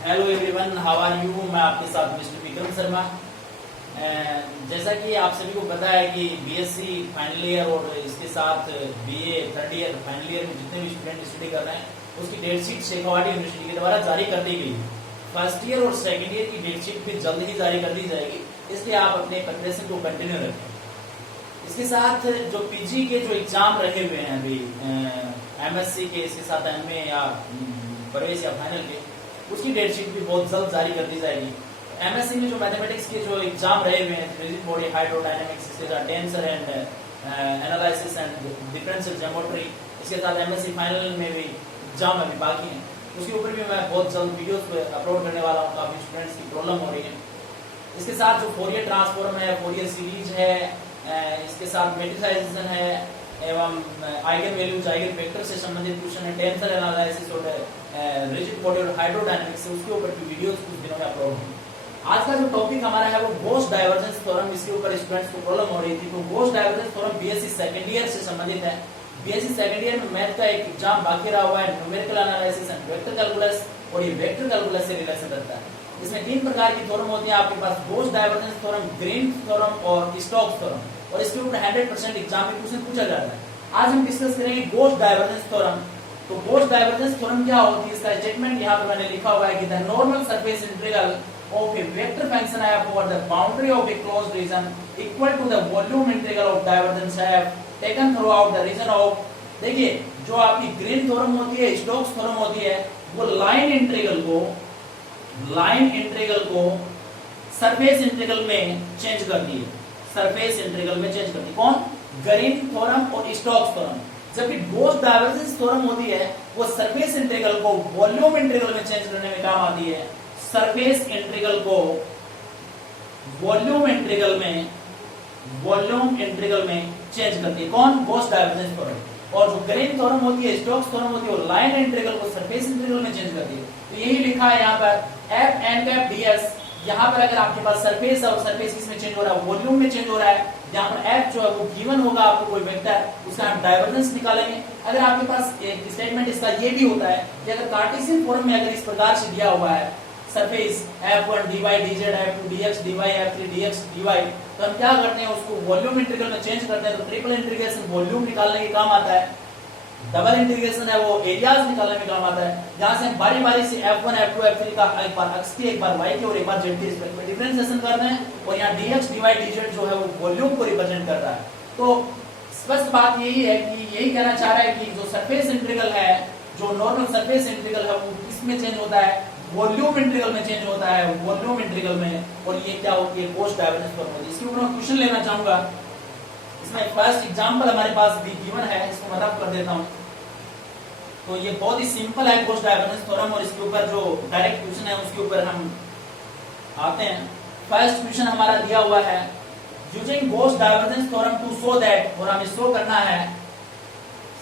Hello everyone, how are you. मैं आपके साथ मिस्टर विक्रम शर्मा। जैसा कि आप सभी को पता है कि बीएससी फाइनल ईयर और इसके साथ BA third year final year में जितने भी स्टूडेंट स्टडी कर रहे हैं उसकी डेट शीट शेखावाटी यूनिवर्सिटी के द्वारा जारी कर दी गई। फर्स्ट ईयर और सेकेंड ईयर की डेट शीट भी जल्द ही जारी कर दी जाएगी, इसलिए आप अपने प्रिपरेशन को कंटिन्यू रखें। इसके साथ जो पीजी के जो एग्जाम रखे हुए हैं अभी एमएससी के, इसके साथ एमए या प्रवेश या फाइनल के, उसकी डेट शीट भी बहुत जल्द जारी कर दी जाएगी। एमएससी में जो मैथमेटिक्स के जो एग्जाम रहे हुए हैं, रिजिड बॉडी हाइड्रोडायनामिक्स, इसके साथ tensor and analysis and differential geometry, इसके साथ एमएससी फाइनल में भी एग्जाम अभी बाकी हैं, उसके ऊपर भी मैं बहुत जल्द वीडियोस अपलोड करने वाला हूँ। काफी स्टूडेंट्स की प्रॉब्लम हो रही है। इसके साथ जो फोरियर ट्रांसफॉर्म है, फोरियर सीरीज है, इसके साथ मेट्रिक्साइजेशन है एवं आइगन वैल्यूज, आइगन वेक्टर से संबंधित क्वेश्चन है, टेंसर एनालिसिस और रिजिड बॉडी और हाइड्रोडायनामिक्स, उसके ऊपर भी वीडियोस कुछ दिनों में अपलोड होंगे। आज का जो टॉपिक हमारा है वो गॉस डाइवर्जेंस थ्योरम, इसके ऊपर स्टूडेंट्स को प्रॉब्लम हो रही थी। तो Gauss divergence theorem BSc second year से संबंधित है। बीएससी सेकंड ईयर में मैथ का एक एग्जाम बाकी रहा हुआ है, numerical analysis and vector calculus, और ये वेक्टर कैलकुलस से रिलेशन रखता है। इसमें तीन प्रकार की थ्योरम होती है आपके पास, Gauss divergence theorem, Green theorem और स्टोक्स थ्योरम, और इसके ऊपर 100% एग्जाम में क्वेश्चन पूछा जाता है। आज हम डिस्कस करेंगे गॉस डाइवर्जेंस थ्योरम। तो गॉस डाइवर्जेंस थ्योरम क्या होती है, इसका स्टेटमेंट यहाँ पे मैंने लिखा हुआ है कि the normal surface integral of a vector function f over the boundary of a closed region equal to the volume integral of divergence f taken throughout the region of। देखिए, जो आपकी ग्रीन थ्योरम होती है, Stokes theorem होती है, वो line integral को surface integral में चेंज करती है। सरफेस इंटीग्रल में चेंज करती है कौन? ग्रीन थ्योरम और स्टोक्स थ्योरम। जबकि गॉस डाइवर्जेंस थ्योरम होती है वो सरफेस इंटीग्रल को वॉल्यूम इंटीग्रल में चेंज करने में काम आती है। सरफेस इंटीग्रल को वॉल्यूम इंटीग्रल में चेंज करती है कौन? Gauss divergence theorem. और जो ग्रीन थ्योरम होती है, स्टोक्स थ्योरम होती है, वो लाइन इंटीग्रल को सरफेस इंटीग्रल में चेंज करती है। तो यही लिखा है यहाँ पर एफ एन कैप डीएस। यहाँ पर अगर आपके पास सरफेस है और सरफेस किसमें चेंज हो रहा है? वॉल्यूम में चेंज हो रहा है। यहाँ पर एफ जो है वो गिवन होगा आपको कोई वेक्टर, उसका हम डाइवर्जेंस निकालेंगे। अगर आपके पास एक स्टेटमेंट इसका ये भी होता है कि अगर कार्टेशियन फॉर्म में अगर इस प्रकार से दिया हुआ है surface f1 dy dz, f2 dx dy, f3 dx dy, तो हम क्या करते हैं, उसको वॉल्यूम इंटीग्रल में चेंज करते हैं। तो ट्रिपल इंटीग्रेशन वॉल्यूम निकालने के काम आता है, डबल इंटीग्रेशन है वो एरियाज निकालने में काम आता है। जहां से हम बारी बारी से f1 f2 f3 का एक बार x की, एक बार y की और एक बार z की रिस्पेक्ट में डिफरेंशिएशन करते हैं, और यहाँ dx dy dz जो है वो वॉल्यूम को रिप्रेजेंट करता है। तो स्पष्ट बात यही है कि यही कहना चाह रहा है कि जो सरफेस इंटीग्रल है, जो नॉर्मल सरफेस इंटीग्रल है, वो किसमें चेंज होता है? वॉल्यूम इंटीग्रल में चेंज होता है, वॉल्यूम इंटीग्रल में। और ये क्या होती है? गॉस डाइवर्जेंस थ्योरम होती है। इसके ऊपर मैं क्वेश्चन लेना चाहूंगा। इसमें फर्स्ट एग्जांपल हमारे पास भी गिवन है, इसको मैं रब कर देता हूं। तो ये बहुत ही सिंपल है गॉस डाइवर्जेंस थ्योरम, और इसके ऊपर जो डायरेक्ट क्वेश्चन है उसके ऊपर हम आते हैं। फर्स्ट क्वेश्चन हमारा दिया हुआ है, using Gauss divergence theorem to show that, और हमें शो करना है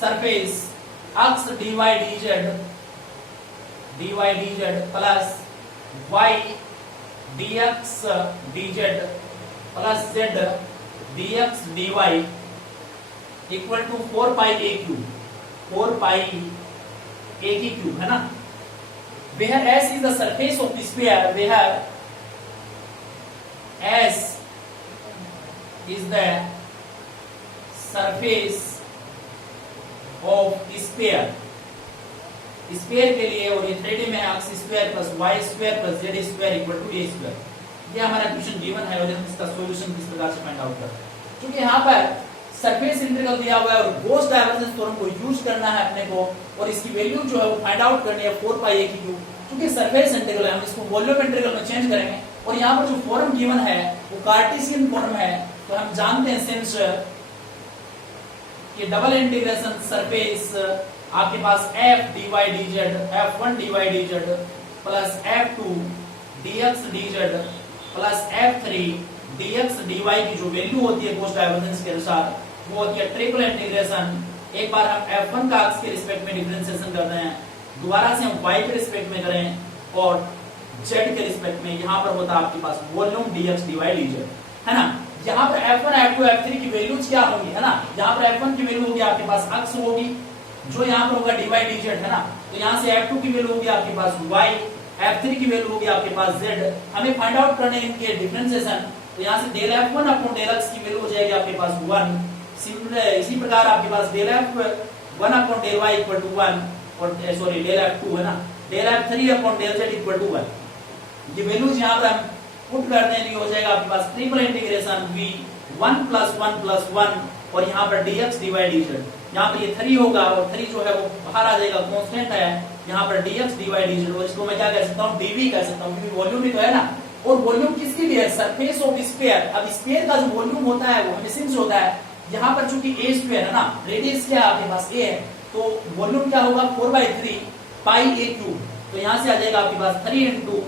surface x dy dz plus y dx dz plus z dx dy equal to 4 pi a cube, 4 pi a की क्यूब है ना। Where S is the surface of the sphere, where S is the surface of sphere। Sphere के लिए, और ये 3D में x square plus y square plus z square equal to a square. ये हमारा क्वेश्चन गिवन है और हम इसका सॉल्यूशन किस प्रकार से फाइंड आउट करते हैं। क्योंकि यहाँ पर सरफेस इंटीग्रल दिया हुआ है और गॉस डाइवर्जेंस थ्योरम को यूज करना है अपने को, और इसकी वैल्यू जो है वो फाइंड आउट करनी है 4 पाई a की क्यूब। क्योंकि सरफेस इंटीग्रल है, हम इसको वॉल्यूम इंटीग्रल में चेंज करेंगे, और यहाँ पर जो फॉर्म गिवन है वो कार्टेशियन फॉर्म है। तो हम जानते हैं सिंस कि डबल इंटीग्रेशन सरफेस आपके पास f dy dz, f1 dy dz plus f2 dx dz plus f3 dx dy की जो वैल्यू होती है गॉस डाइवर्जेंस के अनुसार वो होती है ट्रिपल इंटीग्रेशन। एक बार हम f1 का x के रिस्पेक्ट में डिफरेंशिएशन करते हैं, दोबारा से हम y के रिस्पेक्ट में करें, और z के रिस्पेक्ट में यहाँ पर होता है आपके पास वॉल्यूम dx dy dz, है ना। यहाँ पर f1 f2 f3 की वैल्यूज क्या होंगी, है ना। यहाँ पर f1 की वैल्यू होगी आपके पास x होगी, जो यहाँ पर होगा dy dz, है ना। तो यहाँ से f2 की वैल्यू होगी आपके पास y, f3 की वैल्यू होगी आपके पास z। हमें फाइंड आउट करने इनके डिफरेंशिएशन, तो यहाँ से del f1 upon del x की वैल्यू हो जाएगी आपके पास 1। इसी प्रकार आपके पास del f1 upon del y equal to 1, और सॉरी डेल f2 है ना, del f3 upon del z equal to 1। ये वैल्यूज यहाँ पर हम पुट कर देंगे, हो जाएगा आपके पास ट्रिपल इंटीग्रेशन v 1 + 1 + 1 और यहाँ पर dx dy dz। यहाँ पर ये 3 होगा और 3 जो है वो बाहर आ जाएगा, कांस्टेंट है यहाँ पर dx dy dz, और इसको मैं क्या कह सकता हूँ dv कह सकता हूँ, क्योंकि वॉल्यूम ही तो है ना। और वॉल्यूम किसके लिए है? Surface of sphere. अब स्फीयर का जो वॉल्यूम होता है वो हमेशा से होता है, यहाँ पर चूंकि a स्क्वायर है ना, रेडियस क्या है आपके पास a है, तो वॉल्यूम क्या होगा 4/3 पाई a क्यूब। तो यहाँ से आ जाएगा आपके पास 3 ×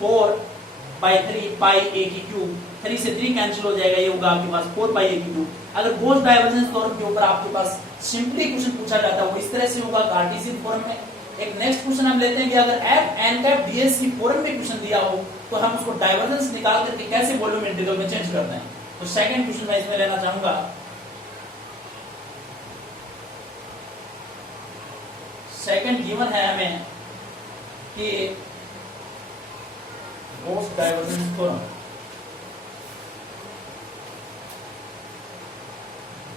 4/3 पाई a की क्यूब, 3 से 3 कैंसिल हो जाएगा, ये होगा आपके पास 4 पाई a की क्यूब। अगर गॉस डाइवर्जेंस थ्योरम के ऊपर आपके पास सिंपली क्वेश्चन पूछा जाता है वो इस तरह से होगा कार्टेशियन फॉर्म में। एक नेक्स्ट क्वेश्चन हम लेते हैं कि अगर f n कैप ds की फॉर्म में क्वेश्चन दिया हो तो हम उसको डाइवर्जेंस निकाल करके कैसे वॉल्यूम इंटीग्रल में चेंज करते हैं। तो सेकंड क्वेश्चन मैं इसमें लेना चाहूंगा। सेकंड गिवन है हमें कि Gauss divergence theorem,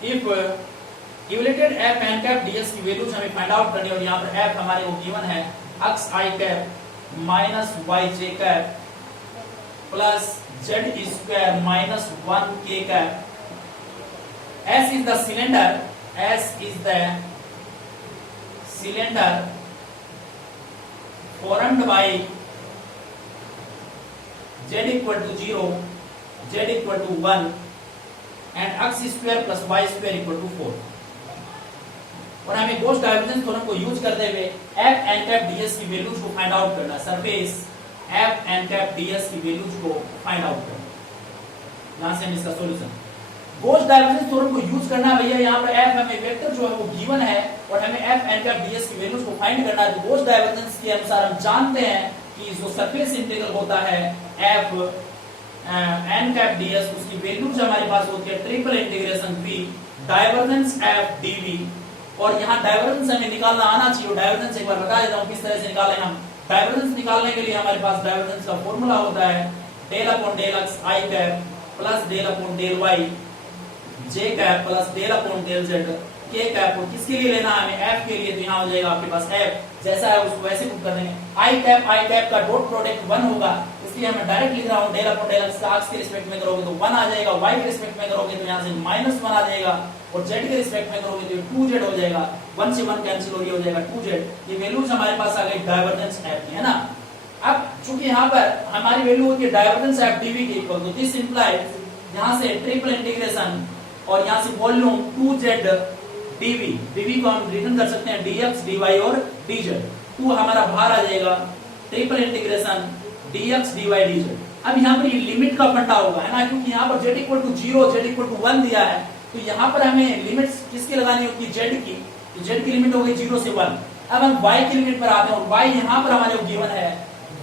if evaluated f n cap ds की वैल्यूज हमें फाइंड आउट करनी है, और यहाँ पर f हमारे को गिवन है x I cap minus y j cap plus z square minus 1 k cap. S is the cylinder, S is the cylinder formed by z equal to 0, z equal to 1 and x square plus y square equal to 4। और हमें Gauss divergence theorem को use करते हुए f n cap ds की values को find out करना, surface f n cap ds की values को फाइंड आउट करना। यहां से हम इसका सॉल्यूशन गॉस डाइवर्जेंस थ्योरम को यूज करना है भैया। यहाँ पर f हमें वेक्टर जो है वो गिवन है और हमें f n कैप ds की वैल्यूज को फाइंड करना है। तो गॉस डाइवर्जेंस के अनुसार हम जानते हैं कि जो सरफेस इंटीग्रल होता है f n कैप ds, उसकी वैल्यूज हमारे पास होती है triple integration v divergence f dv। और यहाँ डाइवर्जेंस हमें निकालना आना चाहिए। डाइवर्जेंस एक बार बता देता हूँ किस तरह से निकालें हम। डाइवर्जेंस निकालने के लिए हमारे पास डाइवर्जेंस का फॉर्मूला होता है del upon del x I cap plus del upon del y j cap plus del upon del z k cap. और किसके लिए लेना है हमें? f के लिए। तो यहाँ हो जाएगा आपके पास f जैसा है उसको वैसे पुट कर देंगे। I कैप का डॉट प्रोडक्ट 1 होगा, इसलिए मैं डायरेक्ट लिख रहा हूँ डेल अपॉन डेल x का x के रिस्पेक्ट में करोगे तो 1 आ जाएगा, y के रिस्पेक्ट में करोगे तो यहाँ से -1 आ जाएगा, और z के रिस्पेक्ट में करोगे तो 2z हो जाएगा। 1 से 1 कैंसिल हो जाएगा 2z। ये वैल्यूज हमारे पास आ गई डाइवर्जेंस f की, है ना। अब चूंकि यहाँ पर हमारी वैल्यू होती है डाइवर्जेंस f dv की इक्वल, तो दिस इंप्लाइज यहाँ से ट्रिपल इंटीग्रेशन और यहाँ से वॉल्यूम 2z dv को हम रिटर्न कर सकते हैं dx dy और dz। 2 हमारा बाहर आ जाएगा, triple integration dx dy dz। अब यहाँ पर ये लिमिट का फंडा होगा, है ना, क्योंकि यहाँ पर z equal to 0 z equal to 1 दिया है, तो यहाँ पर हमें लिमिट्स किसकी लगानी होती है? z की। तो z की लिमिट हो गई 0 से 1। अब हम y की लिमिट पर आते हैं, और y यहाँ पर हमारे गिवन है,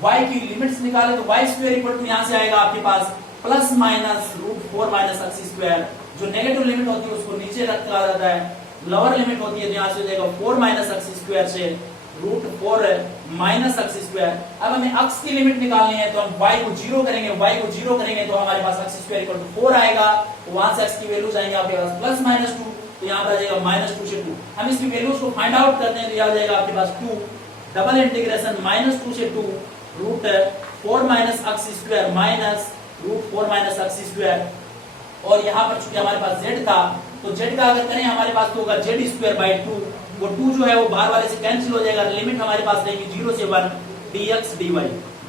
y की लिमिट्स निकाले तो y स्क्वायर इक्वल टू यहाँ से आएगा आपके पास plus minus √4 minus x square. जो नेगेटिव लिमिट होती है उसको नीचे रखा जाता है, लोअर लिमिट होती है तो यहाँ से हो जाएगा 4 माइनस x स्क्वायर से √4 माइनस x स्क्वायर। अब हमें x की लिमिट निकालनी है तो हम y को 0 करेंगे, y को 0 करेंगे तो हमारे पास x स्क्वायर इक्वल टू 4 आएगा। तो वहां से x की वैल्यूज आएंगे आपके पास प्लस माइनस 2, तो यहाँ पर आ जाएगा -2 से 2। हम इसकी वैल्यूज को फाइंड आउट करते हैं तो यह आ जाएगा आपके पास 2 डबल इंटीग्रेशन -2 से 2 √4 minus x square minus √4 minus x square. और यहाँ पर चूंकि हमारे पास z था तो z का अगर करें हमारे पास तो होगा z स्क्वायर बाई 2। वो 2 जो है वो बाहर वाले से कैंसिल हो जाएगा, लिमिट हमारे पास रहेगी 0 से 1 dx dy।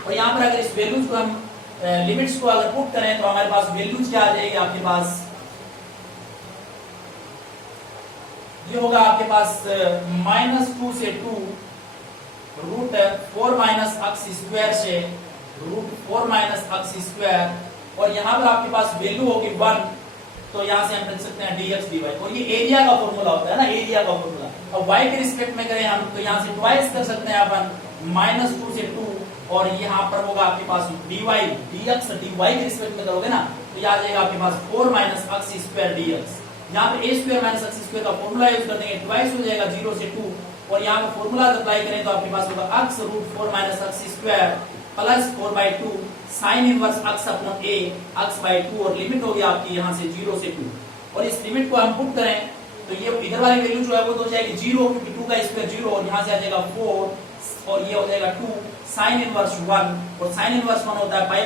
और यहाँ पर अगर इस वैल्यूज को हम लिमिट्स को अगर पुट करें तो हमारे पास वैल्यूज क्या आ जाएगी आपके पास? ये होगा आपके पास -2 से 2 √4 माइनस x स्क्वायर से √4 माइनस x स्क्वायर। और यहाँ पर आपके पास वैल्यू होगी 1, तो यहाँ से हम लिख सकते हैं dx dy। और ये एरिया का फॉर्मूला होता है ना, एरिया का फॉर्मूला। अब y के रिस्पेक्ट में करें हम तो यहाँ से ट्वाइस कर सकते हैं अपन, -2 से 2, और यहाँ पर होगा आपके पास dy dx dy के रिस्पेक्ट में करोगे ना तो यहाँ आ जाएगा आपके पास 4 माइनस x स्क्वायर dx। यहाँ पे a square minus x square का फॉर्मूला यूज कर देंगे, ट्वाइस हो जाएगा 0 से 2, और यहाँ पर फॉर्मूला अप्लाई करें तो आपके पास होगा अक्स रूट 4 माइनस अक्स स्क्वायर प्लस 4/2 साइन इनवर्स अक्स अपॉन ए अक्स बाय 2 और लिमिट होगी आपकी यहाँ से 0 से 2 और इस लिमिट को हम पुट करें तो ये इधर वाली वैल्यू जो है वो तो हो जाएगी 0 क्योंकि 2 का स्क्वायर 0 और यहाँ से आ जाएगा 4 और ये हो जाएगा 2 साइन इनवर्स 1 और साइन इनवर्स 1 होता है पाई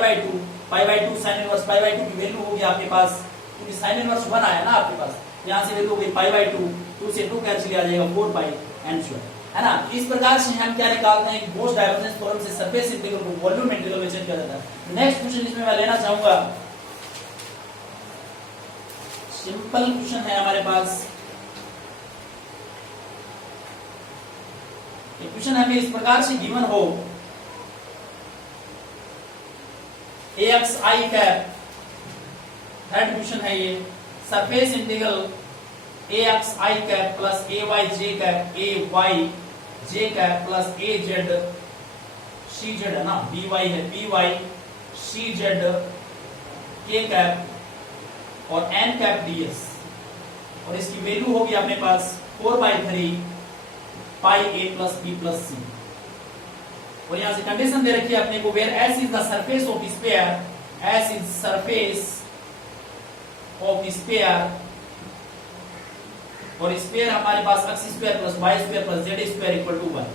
बाय 2 साइन इनवर्स पाई/2 की वैल्यू होगी आपके पास क्योंकि साइन इनवर्स 1 आया ना आपके पास यहाँ से वैल्यू होगी पाई/2 2 से 2 कैंसिल आ जाएगा 4 पाई एंड सो है ना। इस प्रकार से हम क्या निकालते हैं गॉस डाइवर्जेंस थ्योरम से सरफेस इंटीग्रल को वॉल्यूम इंटीग्रल में चेंज किया जाता है। नेक्स्ट क्वेश्चन इसमें मैं लेना चाहूंगा, सिंपल क्वेश्चन है हमारे पास। ये क्वेश्चन हमें इस प्रकार से गिवन हो axi कैप, थर्ड क्वेश्चन है ये, surface integral axi cap plus ayj cap ayj cap plus az cz है ना, by है by cz k कैप और n कैप ds और इसकी वैल्यू होगी अपने पास 4/3 पाई a plus b plus c और यहां से कंडीशन दे रखी है अपने को where s is the surface of sphere, s is surface of sphere और स्फीयर हमारे पास x square plus y square plus z square equal to 1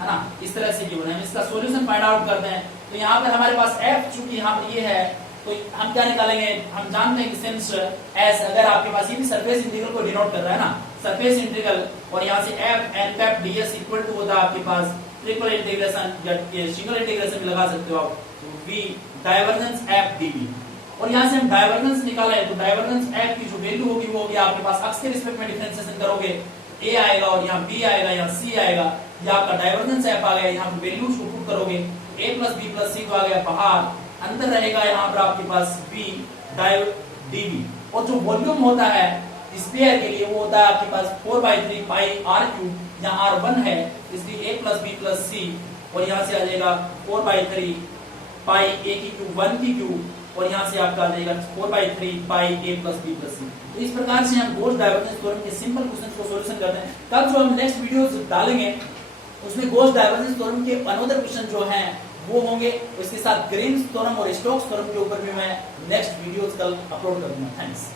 है ना। इस तरह से गिवन है, हम इसका सॉल्यूशन फाइंड आउट करते हैं। तो यहाँ पर हमारे पास f चूंकि यहाँ पर ये है तो हम क्या निकालेंगे, हम जानते हैं कि सिंस s अगर आपके पास ये भी सरफेस इंटीग्रल को डिनोट कर रहा है ना, सरफेस इंटीग्रल और यहाँ से f n cap ds equal to होता है आपके पास ट्रिपल इंटीग्रेशन या सिंगल इंटीग्रेशन भी लगा सकते हो आप, v डाइवर्जेंस f dv और यहाँ से हम डाइवर्जेंस निकाला है तो डाइवर्जेंस f की जो वैल्यू होगी वो होगी आपके पास x के रिस्पेक्ट में डिफरेंशिएशन करोगे a आएगा और यहाँ b आएगा, यहाँ c आएगा, ये आपका डाइवर्जेंस f आ गया। यहाँ पर वैल्यूज को पुट करोगे a plus b plus c तो आ गया बाहर, अंदर रहेगा यहाँ पर आपके पास v dv और जो वॉल्यूम होता है स्फीयर के लिए वो होता है आपके पास 4/3 पाई r3, यहाँ r1 है इसलिए a plus b plus c और यहाँ से आ जाएगा 4/3 पाई a की क्यूब 1 की क्यूब और यहाँ से आपका आ जाएगा 4/3 पाई a plus b plus c। तो इस प्रकार से हम गॉस डाइवर्जेंस थ्योरम के सिंपल क्वेश्चंस को सॉल्यूशन करते हैं। कल जो हम नेक्स्ट वीडियोस डालेंगे उसमें गॉस डाइवर्जेंस थ्योरम के अनदर क्वेश्चन जो हैं वो होंगे, इसके साथ ग्रीन्स थ्योरम और स्टोक्स थ्योरम के ऊपर भी मैं नेक्स्ट वीडियोस कल अपलोड करूंगा। थैंक्स।